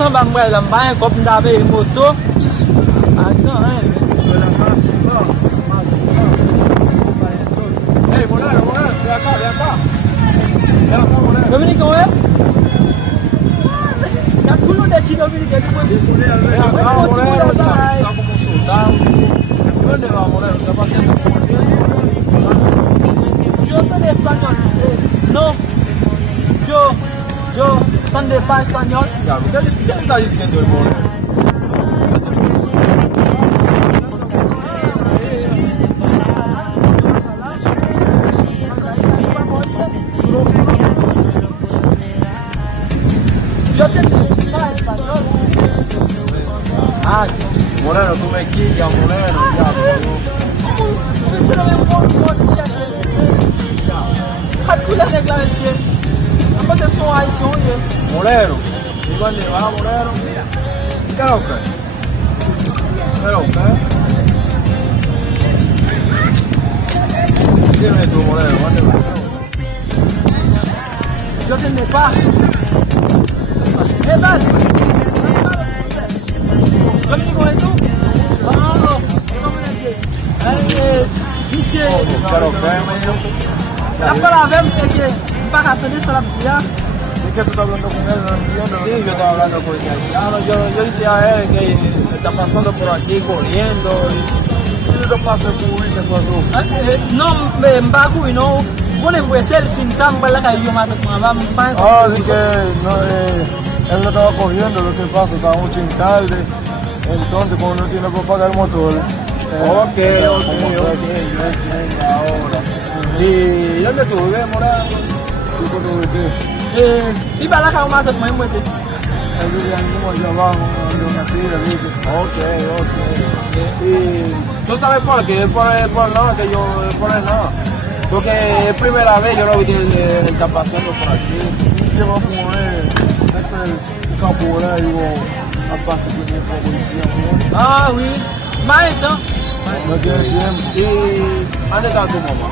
200 bangway la mbaye kop ndabe moto. Attends, hein. Sur la máxima. Hey, Moreno, ven acá, ven acá. Ven acá, Moreno. Dominique, ouais? Ya culo de aquí, Dominique, Ven acá, Moreno, está como soldado. ¿Dónde va, Moreno? ¿Qué pasa? Yo soy español. No. Yo, ¿dónde va español? Ya, ¿qué está diciendo el Moreno? Yo te digo español. Ay, Moreno, tú me quillas, Moreno. Ya, Moreno, ¿y dónde va, Moreno? ¿Qué es lo que? ¿Qué es lo que? Dime tú, Moreno, ¿dónde va? Yo te ne pas. Dale. Dominique, on est où? Ici, ¿Qué lo que, medio? la palabra que para atender a la vida. ¿Es que tú estás hablando con él? No entiendo. Sí, yo estaba hablando con el haitiano. Yo decía a él que está pasando por aquí corriendo. Y no pasa por ese paso. No, me embargo y no. Bueno, pues el fin tan bala que yo mato con la mamá. Ah, sí que no, él no estaba corriendo, lo que pasa, estaba mucho tarde. Entonces, como no tiene que pagar el motor. Ok. Ahora. ¿Y dónde tú vives, Morano? ¿Y tú vives? Y para la que mato con el Él vive allá abajo, donde una tira, dice. Ok. Y tú sabes por qué, por nada, que yo por el nada. Porque es primera vez yo lo vi que está pasando por aquí. Yo voy a poner el caporal y digo, a pasar con la policía. Ah, oui. Maïta. No tiene tiempo. ¿Y dónde está tu mamá?